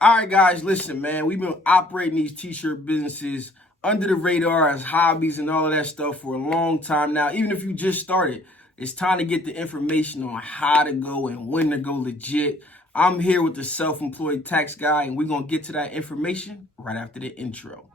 All right, guys, listen, man. We've been operating these t-shirt businesses under the radar as hobbies and all of that stuff for a long time now. Even if you just started, it's time to get the information on how to go and when to go legit. I'm here with the self-employed tax guy, and we're going to get to that information right after the intro.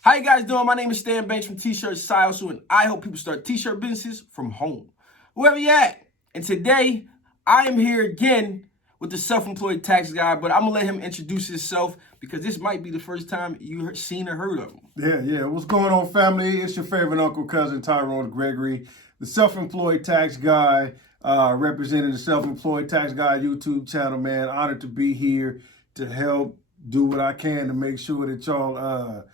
How you guys doing? My name is Stan Banks from tshirtsidehustle, and I help people start t-shirt businesses from home, wherever you at. And today, I am here again with the self-employed tax guy, but I'm gonna let him introduce himself because this might be the first time you seen or heard of him. Yeah. What's going on, family? It's your favorite uncle, cousin, Tyrone Gregory, the self-employed tax guy, representing the Self-Employed Tax Guy YouTube channel, man. Honored to be here to help do what I can to make sure that y'all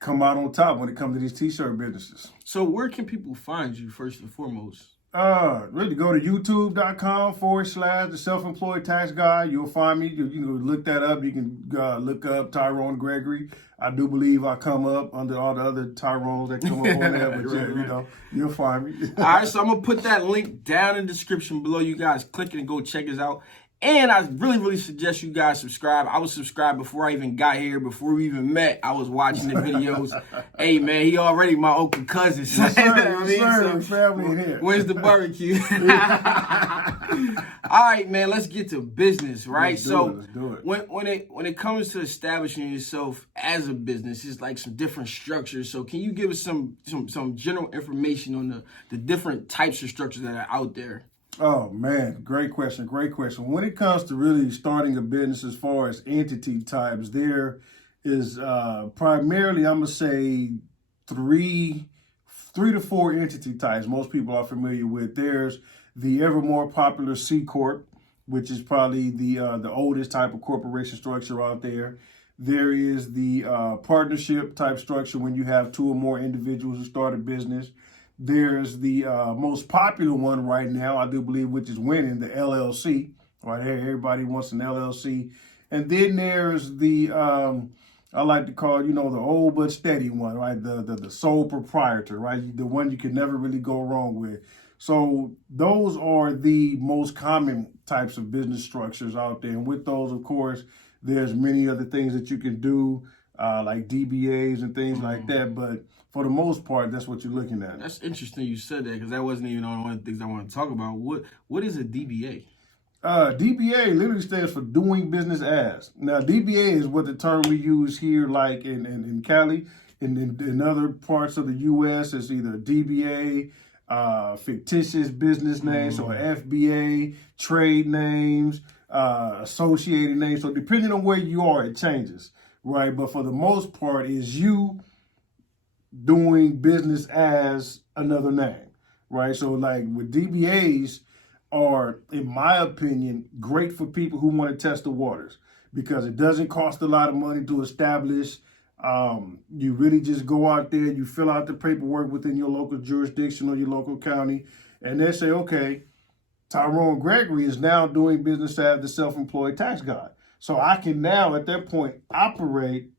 come out on top when it comes to these t-shirt businesses. So where can people find you first and foremost? Really go to youtube.com/the self-employed tax guy. You'll find me. You look that up. You can look up Tyrone Gregory. I do believe I come up under all the other Tyrones that come up on there, but right. You'll find me. All right, so I'm gonna put that link down in the description below. You guys click it and go check us out. And I really suggest you guys subscribe. I was subscribed before I even got here, before we even met. I was watching the videos. Hey, man, he already my uncle cousin. Yes, sir. Family here. Where's the barbecue? All right, man, let's get to business, right? Let's do it. When it comes to establishing yourself as a business, it's like some different structures. So can you give us some general information on the different types of structures that are out there? Oh, man, great question. When it comes to really starting a business as far as entity types, there is primarily, I'm going to say, three to four entity types most people are familiar with. There's the ever more popular C Corp, which is probably the oldest type of corporation structure out there. There is the partnership type structure when you have two or more individuals who start a business. There's the most popular one right now, I do believe, which is winning, the LLC. Right here, everybody wants an LLC. And then there's the, I like to call, the old but steady one, right? The sole proprietor, right? The one you can never really go wrong with. So those are the most common types of business structures out there. And with those, of course, there's many other things that you can do, like DBAs and things like that. But for the most part, that's what you're looking at. That's interesting you said that, because that wasn't even one of the things I want to talk about. What is a DBA? DBA literally stands for doing business as. Now, DBA is what the term we use here, like in Cali. In other parts of the U.S., it's either DBA, fictitious business names, or FBA, trade names, associated names. So depending on where you are, it changes, right? But for the most part, is you doing business as another name, right? So like with DBAs are, in my opinion, great for people who want to test the waters because it doesn't cost a lot of money to establish. You really just go out there, you fill out the paperwork within your local jurisdiction or your local county, and they say, okay, Tyrone Gregory is now doing business as the self-employed tax guy. So I can now, at that point, operate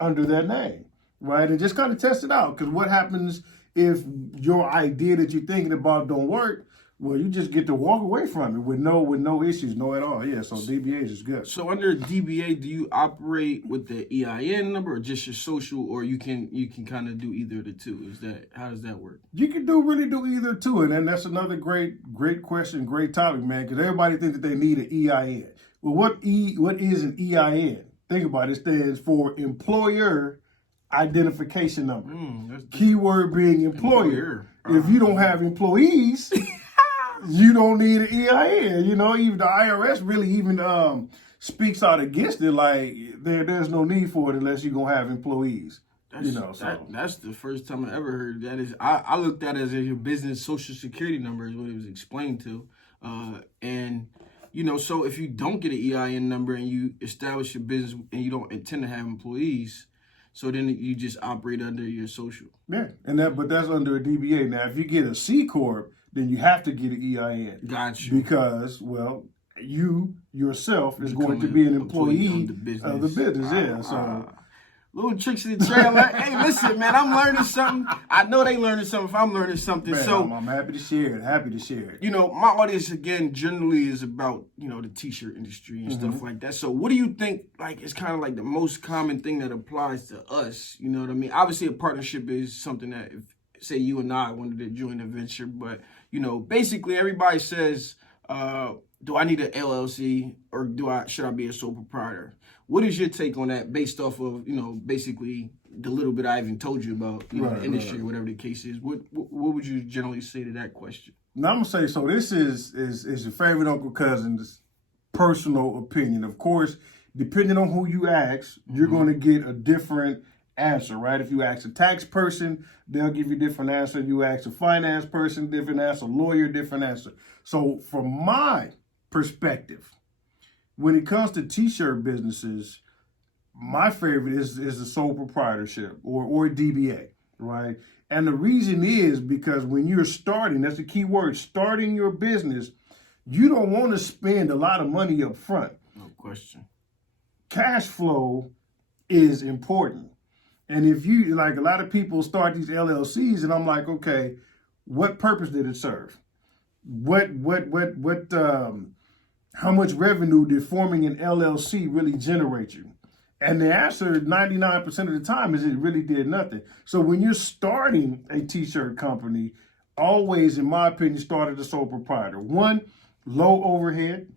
under that name, right? And just kind of test it out. Because what happens if your idea that you're thinking about don't work? Well, you just get to walk away from it with no issues, no at all. Yeah, so DBAs is good. So under DBA, do you operate with the EIN number or just your social, or you can kind of do either of the two? How does that work? You can really do either two, and that's another great question, great topic, man. Because everybody thinks that they need an EIN. Well, what is an EIN? Think about it. It stands for Employer Identification Number. Keyword being employer. If you don't have employees, you don't need an EIN. Even the IRS really even speaks out against it. Like there's no need for it unless you're gonna have employees. That's the first time I ever heard that. I looked at it as your business social security number is what it was explained to, and so if you don't get an EIN number and you establish your business and you don't intend to have employees, So then you just operate under your social. Yeah, but that's under a DBA. Now, if you get a C corp, then you have to get an EIN. Got you. Because, well, you yourself is going to be an employee of the business. Yeah, so. Little tricks of the trade. Like, hey, listen, man, I'm learning something. I know they learning something if I'm learning something. Man, so I'm happy to share it. Happy to share it. You know, my audience, again, generally is about, you know, the t-shirt industry and stuff like that. So what do you think, like, is kind of like the most common thing that applies to us? You know what I mean? Obviously, a partnership is something that, if, say, you and I wanted to join a venture, but, you know, basically everybody says, do I need an LLC or should I be a sole proprietor? What is your take on that based off of, you know, basically the little bit I even told you about, you know, the industry or whatever the case is? What would you generally say to that question? Now, I'm going to say, so this is your favorite Uncle Cousin's personal opinion. Of course, depending on who you ask, you're going to get a different answer, right? If you ask a tax person, they'll give you a different answer. If you ask a finance person, different answer. Lawyer, different answer. So from my perspective, when it comes to t-shirt businesses, my favorite is the sole proprietorship or DBA, right? And the reason is because when you're starting, that's the key word, starting your business, you don't want to spend a lot of money up front. No question. Cash flow is important. And if you, like, a lot of people start these LLCs and I'm like, okay, what purpose did it serve? How much revenue did forming an LLC really generate you? And the answer 99% of the time is it really did nothing. So when you're starting a t-shirt company, always, in my opinion, start as a sole proprietor. One, low overhead,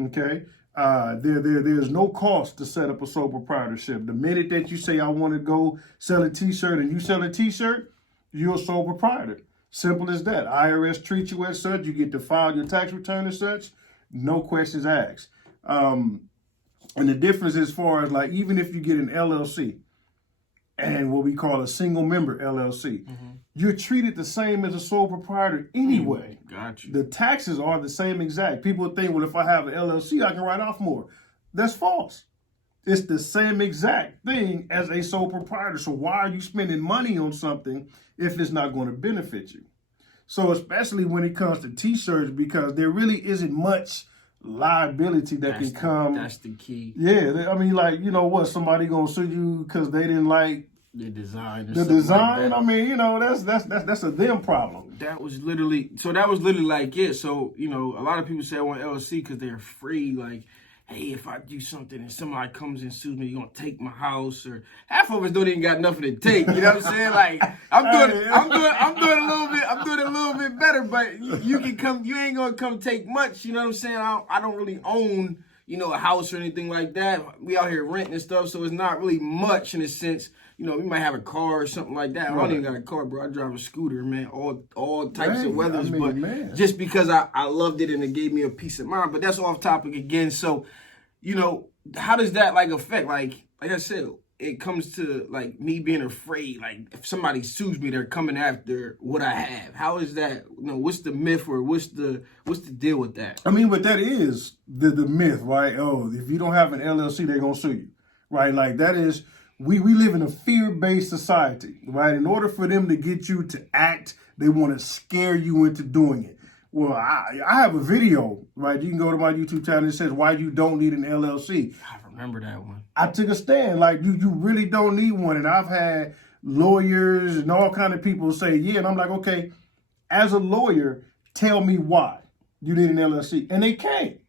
okay? There's no cost to set up a sole proprietorship. The minute that you say, I want to go sell a t-shirt and you sell a t-shirt, you're a sole proprietor. Simple as that. IRS treats you as such. You get to file your tax return as such. No questions asked. And the difference as far as, like, even if you get an LLC and what we call a single member LLC, you're treated the same as a sole proprietor anyway. Gotcha. The taxes are the same exact. People think, well, if I have an LLC, I can write off more. That's false. It's the same exact thing as a sole proprietor. So why are you spending money on something if it's not going to benefit you? So especially when it comes to t-shirts, because there really isn't much liability that can come. That's the key. Yeah, I mean, like, you know what, somebody gonna sue you because they didn't like the design. The design. Like, I mean, you know, that's a them problem. That was literally like it. So, you know, a lot of people say I want LLC because they're afraid, like, hey, if I do something and somebody comes and sues me, you're gonna take my house, or half of us don't even got nothing to take. You know what I'm saying? Like, I'm doing a little bit better, but you ain't gonna come take much. You know what I'm saying? I don't really own, you know, a house or anything like that. We out here renting and stuff, so it's not really much in a sense. You know, we might have a car or something like that. Right. I don't even got a car, bro. I drive a scooter, man. All types of weathers, just because I loved it and it gave me a peace of mind. But that's off topic again. So, you know, how does that, like, affect? Like I said, it comes to, like, me being afraid. Like, if somebody sues me, they're coming after what I have. How is that? You know, what's the myth, or what's the deal with that? I mean, what that is the myth, right? Oh, if you don't have an LLC, they're gonna sue you, right? Like, that is. We live in a fear-based society, right? In order for them to get you to act, they want to scare you into doing it. Well, I have a video, right? You can go to my YouTube channel. It says why you don't need an LLC. I remember that one. I took a stand. Like, you really don't need one. And I've had lawyers and all kind of people say, yeah. And I'm like, okay, as a lawyer, tell me why you need an LLC. And they can't.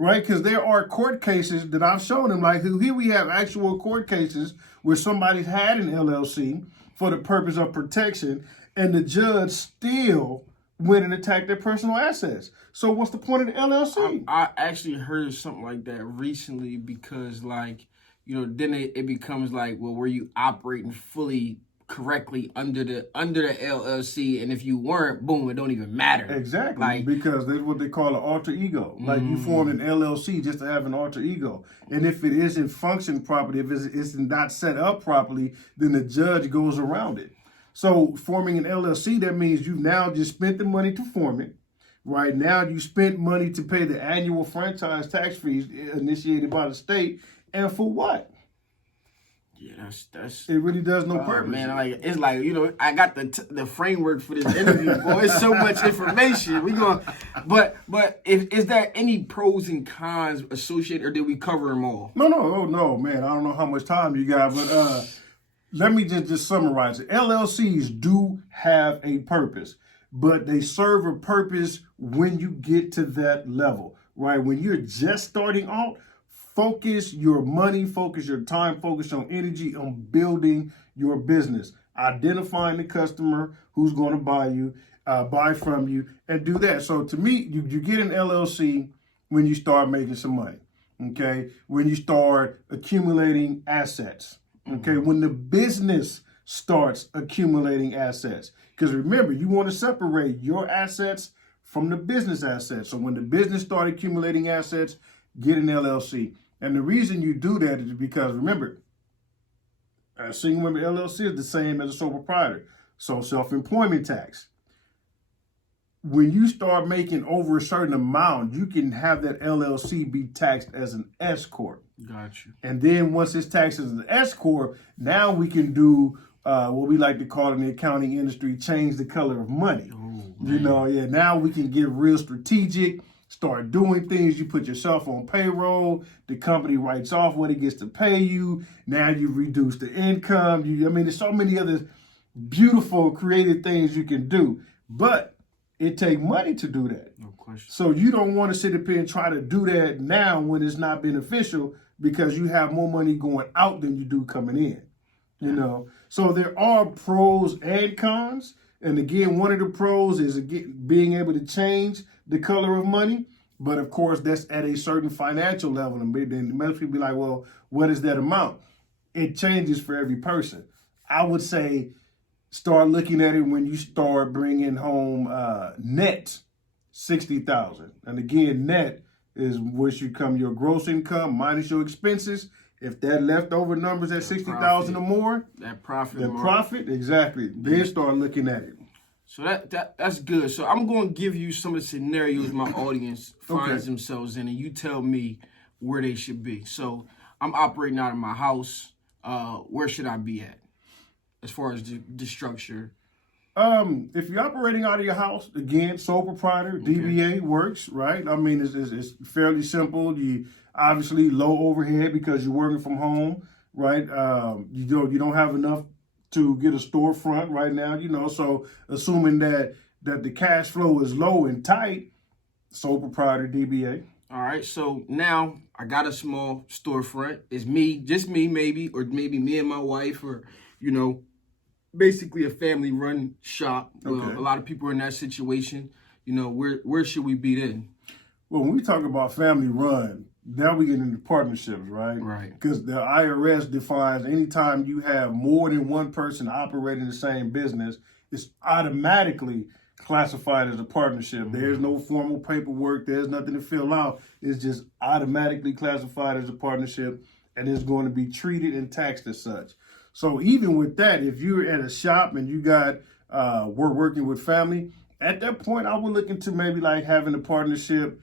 Right? Because there are court cases that I've shown them. Like, here we have actual court cases where somebody's had an LLC for the purpose of protection, and the judge still went and attacked their personal assets. So what's the point of the LLC? I actually heard something like that recently because, like, you know, then it becomes like, well, were you operating fully correctly under the LLC, and if you weren't, boom, it don't even matter. Exactly, like, because that's what they call an alter ego. Like, you form an LLC just to have an alter ego, and if it isn't function properly, if it's not set up properly, then the judge goes around it. So forming an LLC, that means you've now just spent the money to form it. Right now, you spent money to pay the annual franchise tax fees initiated by the state, and for what? Yeah, that's. It really does no Oh purpose. man, like it's like I got the framework for this interview, boy. It's so much information. We going, but is there any pros and cons associated, or did we cover them all? No, man. I don't know how much time you got, but let me just summarize it. LLCs do have a purpose, but they serve a purpose when you get to that level, right? When you're just starting out, focus your money, focus your time, focus your energy on building your business, identifying the customer who's going to buy from you, and do that. So to me, you get an LLC when you start making some money, okay? When you start accumulating assets, okay? When the business starts accumulating assets. Because remember, you want to separate your assets from the business assets. So when the business starts accumulating assets, get an LLC. And the reason you do that is because, remember, a single member LLC is the same as a sole proprietor. So self-employment tax. When you start making over a certain amount, you can have that LLC be taxed as an S corp. Gotcha. And then once it's taxed as an S corp, now we can do what we like to call in the accounting industry, change the color of money. Now we can get real strategic. Start doing things. You put yourself on payroll. The company writes off what it gets to pay you. Now you reduce the income. There's so many other beautiful, creative things you can do. But it takes money to do that. No question. So you don't want to sit up here and try to do that now when it's not beneficial because you have more money going out than you do coming in. So there are pros and cons. And again, one of the pros is being able to change the color of money. But of course, that's at a certain financial level. And then most people be like, well, what is that amount? It changes for every person. I would say start looking at it when you start bringing home net $60,000. And again, net is what should come your gross income minus your expenses. If that leftover number's at 60,000 or more, that profit, exactly. Then start looking at it. So that's good. So I'm going to give you some of the scenarios my audience finds themselves in, and you tell me where they should be. So I'm operating out of my house. Where should I be at as far as the structure? If you're operating out of your house, again, sole proprietor, DBA works, right? It's fairly simple. You obviously low overhead because you're working from home, right? You don't have enough to get a storefront right now, so assuming that the cash flow is low and tight, sole proprietor, DBA. All right, so now I got a small storefront. It's just me maybe, or maybe me and my wife, or, basically a family-run shop. A lot of people are in that situation. Where should we be then? Well, when we talk about family-run, now we get into partnerships, right? Right. Because the IRS defines anytime you have more than one person operating the same business, it's automatically classified as a partnership. There's no formal paperwork. There's nothing to fill out. It's just automatically classified as a partnership, and it's going to be treated and taxed as such. So even with that, if you're at a shop and you got we're working with family, at that point, I would look into maybe like having a partnership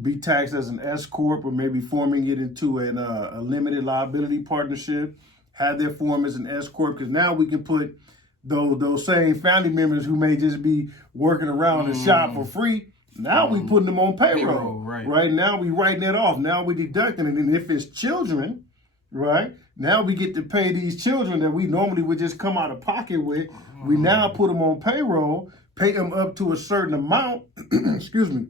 be taxed as an S corp, or maybe forming it into a limited liability partnership. Have their form as an S corp, because now we can put those same family members who may just be working around the shop for free. Now we putting them on payroll. Right now we writing that off. Now we deducting it, and if it's children, right? Now we get to pay these children that we normally would just come out of pocket with. We now put them on payroll, pay them up to a certain amount. Excuse me.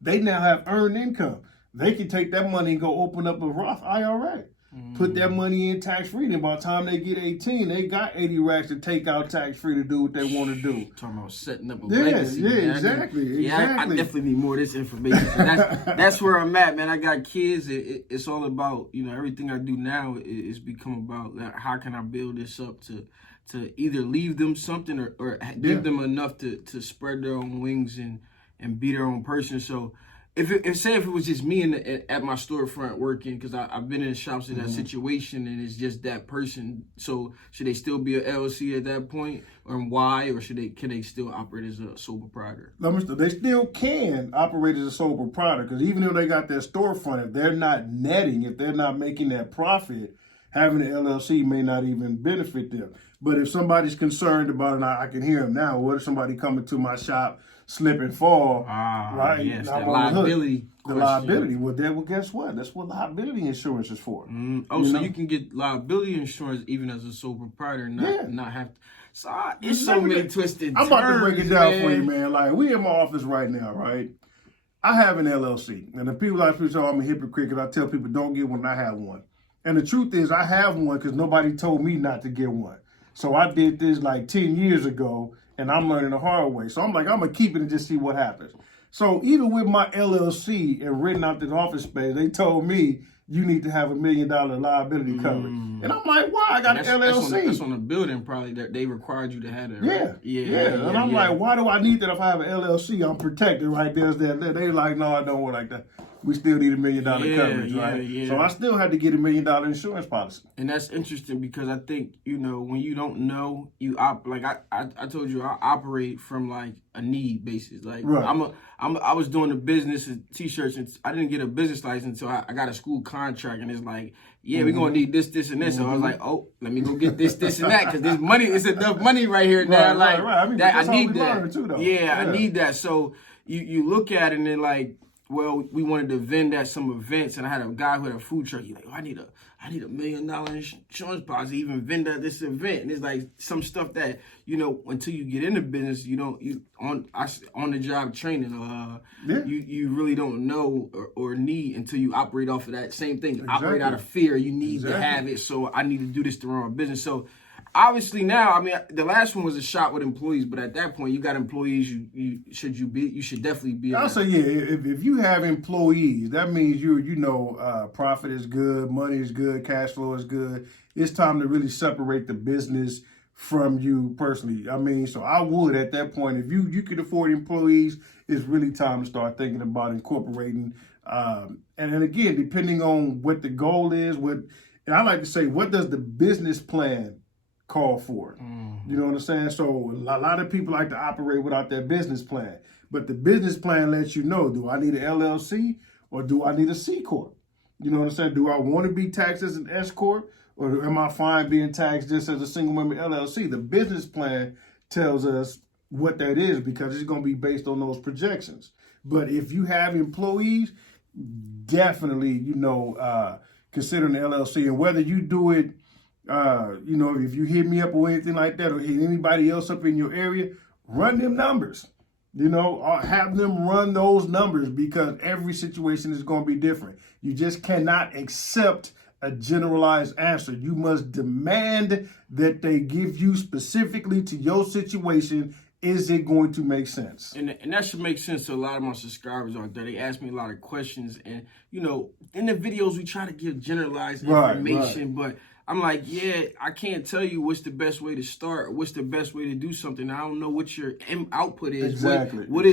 They now have earned income. They can take that money and go open up a Roth IRA. Put that money in tax-free. And by the time they get 18, they got 80 racks to take out tax-free to do what they want to do. Talking about setting up a legacy. Yeah, exactly. I definitely need more of this information. That's where I'm at, man. I got kids. It's all about, everything I do now is become about how can I build this up to either leave them something or give them enough to spread their own wings and be their own person. So if it was just me at my storefront working, because I've been in shops in that situation and it's just that person. So should they still be an LLC at that point, or why, or can they still operate as a sole proprietor? They still can operate as a sole proprietor, because even though they got their storefront, if they're not netting, if they're not making that profit, having an LLC may not even benefit them. But if somebody's concerned about it, and I can hear them now. What if somebody coming to my shop, slip and fall, right? Yes, I'm the on liability. The liability. Well, guess what? That's what liability insurance is for. You can get liability insurance even as a sole proprietor, not have to. So it's so many twisted I'm about to break it down man. for you, man. Like, we in my office right now, right? I have an LLC. And the people like to say, I'm a hypocrite because I tell people don't get one, I have one. And the truth is I have one because nobody told me not to get one. So I did this like 10 years ago, and I'm learning the hard way. So I'm like, I'm going to keep it and just see what happens. So even with my LLC and renting out this office space, they told me you need to have $1 million liability coverage. And I'm like, why? I got an LLC. That's on the building probably that they required you to have that, right? Yeah. And I'm like, why do I need that if I have an LLC? I'm protected, right? There's that. They like, no, I don't want like that. We still need $1 million coverage, right? Yeah. So I still had to get $1 million insurance policy. And that's interesting because I think, when you don't know, I told you, I operate from like a need basis. Like I was doing a business of t-shirts, and I didn't get a business license until I got a school contract, and it's like, we're gonna need this, and this. So I was like, let me go get this, and that, because there's money. It's enough money right here now. Right. I mean, I need that. Too, though. Yeah, I need that. So you look at it and then like, well, we wanted to vend at some events, and I had a guy who had a food truck. He's like, I need a $1 million insurance policy, even vend at this event. And it's like some stuff that, until you get into business, on the job training, you really don't know or need until you operate off of that same thing. Exactly. Operate out of fear. You need to have it. So I need to do this to run my business. So obviously now, the last one was a shop with employees, but at that point, you got employees. You should definitely be. I'll say, if you have employees, that means profit is good, money is good, cash flow is good. It's time to really separate the business from you personally. So I would at that point, if you could afford employees, it's really time to start thinking about incorporating. And then again, depending on what the goal is, and I like to say, what does the business plan call for it? You know what I'm saying? So a lot of people like to operate without their business plan. But the business plan lets you know, do I need an LLC or do I need a C Corp? You know what I'm saying? Do I want to be taxed as an S Corp or am I fine being taxed just as a single member LLC? The business plan tells us what that is because it's going to be based on those projections. But if you have employees, definitely, consider an LLC. And whether you do it, if you hit me up or anything like that, or hit anybody else up in your area, run them numbers, or have them run those numbers because every situation is going to be different. You just cannot accept a generalized answer. You must demand that they give you specifically to your situation. Is it going to make sense? And that should make sense to a lot of my subscribers out there. They ask me a lot of questions, and in the videos we try to give generalized information, but I'm like, I can't tell you what's the best way to start, what's the best way to do something. I don't know what your output is. Exactly. What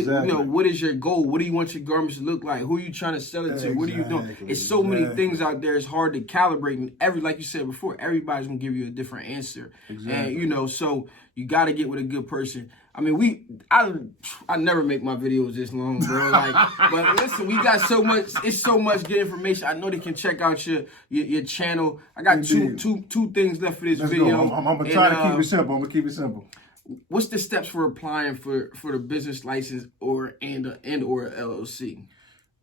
is your goal? What do you want your garments to look like? Who are you trying to sell it to? Exactly. What are you doing? It's so many things out there. It's hard to calibrate. And like you said before, everybody's gonna give you a different answer. Exactly. And so you got to get with a good person. I never make my videos this long, bro. But listen, we got so much. It's so much good information. I know they can check out your channel. I got two things left for this video. I'm gonna try to keep it simple. What's the steps for applying for the business license or LLC?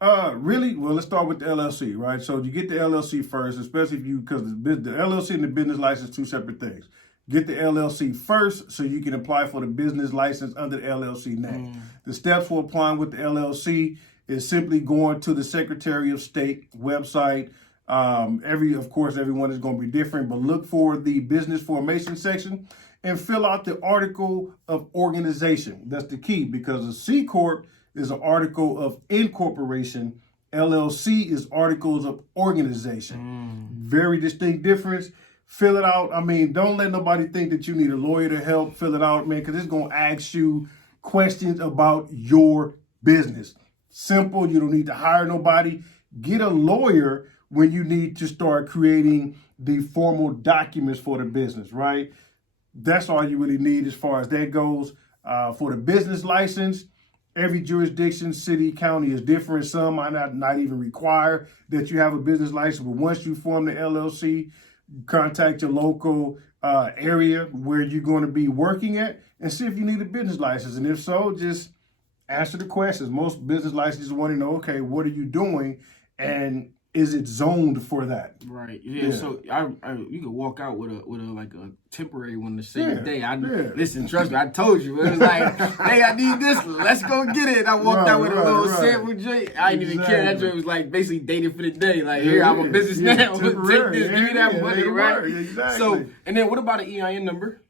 Really? Well, let's start with the LLC, right? So you get the LLC first, especially because the LLC and the business license, two separate things. Get the LLC first so you can apply for the business license under the LLC name. The steps for applying with the LLC is simply going to the Secretary of State website. Of course, everyone is going to be different, but look for the business formation section and fill out the article of organization. That's the key because a C Corp is an article of incorporation. LLC is articles of organization. Very distinct difference. Fill it out. Don't let nobody think that you need a lawyer to help fill it out, man, because it's going to ask you questions about your business. Simple. You don't need to hire nobody. Get a lawyer when you need to start creating the formal documents for the business, right? That's all you really need as far as that goes. For the business license, every jurisdiction, city, county is different. Some might not even require that you have a business license, but once you form the LLC, contact your local area where you're going to be working at and see if you need a business license. And if so, just answer the questions. Most business licenses want to know, okay, what are you doing? And is it zoned for that? Right. Yeah. So you could walk out with a like a temporary one the same day. Listen, trust me, I told you. It was like, hey, I need this. Let's go get it. I walked out with a little sample drink. I didn't even care. That drink was like basically dated for the day. Like, here, I'm a business now. Take this. Give me that money, right? Exactly. So, and then what about an EIN number?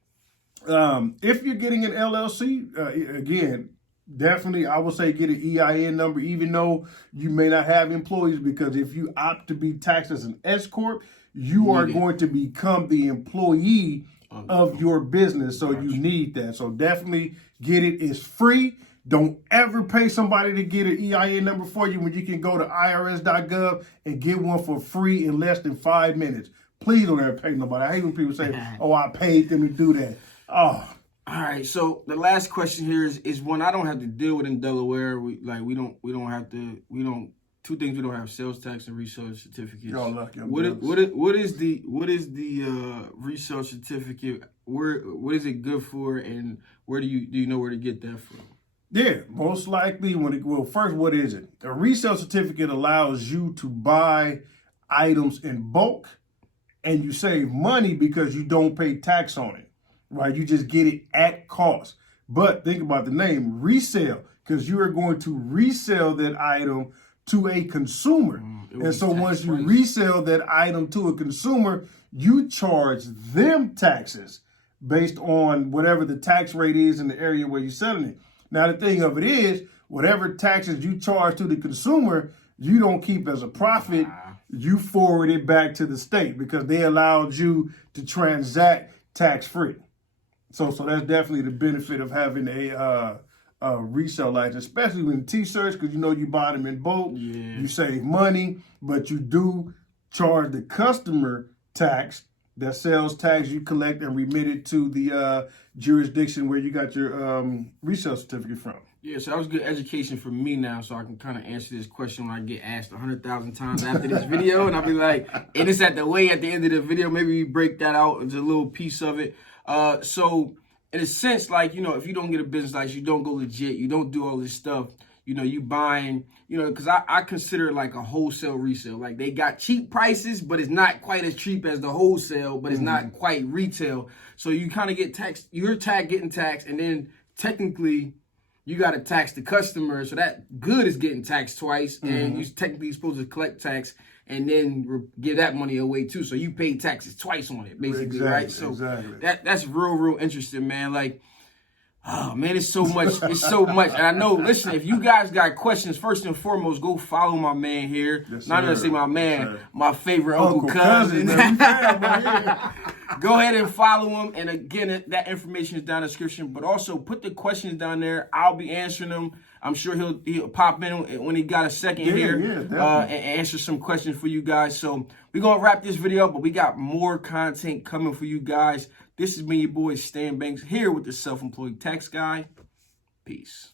If you're getting an LLC, again, definitely, I would say get an EIN number, even though you may not have employees, because if you opt to be taxed as an S Corp, you are going to become the employee of your business. So you need that. So definitely get it. It's free. Don't ever pay somebody to get an EIN number for you when you can go to irs.gov and get one for free in less than 5 minutes. Please don't ever pay nobody. I hate when people say, oh, I paid them to do that. Oh. All right, so the last question here is one I don't have to deal with in Delaware. Two things we don't have: sales tax and resale certificates. Y'all lucky. What is the resale certificate? What is it good for, and where do you know where to get that from? Yeah, most likely first, what is it? A resale certificate allows you to buy items in bulk, and you save money because you don't pay tax on it. Right, you just get it at cost. But think about the name, resale, because you are going to resell that item to a consumer. And so once you resell that item to a consumer, you charge them taxes based on whatever the tax rate is in the area where you're selling it. Now, the thing of it is, whatever taxes you charge to the consumer, you don't keep as a profit. You forward it back to the state because they allowed you to transact tax-free. So that's definitely the benefit of having a resale license, especially with t-shirts, because you buy them in bulk. Yeah. You save money, but you do charge the customer tax, that sales tax you collect and remit it to the jurisdiction where you got your resale certificate from. Yeah, so that was good education for me now, so I can kind of answer this question when I get asked 100,000 times after this video, and I'll be like, and it's at the end of the video, maybe we break that out into a little piece of it. So in a sense, like, if you don't get a business license, you don't go legit, you don't do all this stuff, you buying, because I consider it like a wholesale resale. Like, they got cheap prices, but it's not quite as cheap as the wholesale, but it's not quite retail. So you kind of get taxed, you're getting taxed, and then technically you got to tax the customer. So that good is getting taxed twice, and you technically supposed to collect tax and then give that money away too. So you pay taxes twice on it, basically, right? So that's real interesting, man. Like, oh man, it's so much. It's so much. And I know, listen, if you guys got questions, first and foremost, go follow my man here. Yes, not gonna say my man, my favorite Uncle Cousin. Go ahead and follow him. And again, that information is down in the description. But also put the questions down there. I'll be answering them. I'm sure he'll pop in when he got a second here and answer some questions for you guys. So we're going to wrap this video up, but we got more content coming for you guys. This has been your boy Stan Banks here with the Self-Employed Tax Guy. Peace.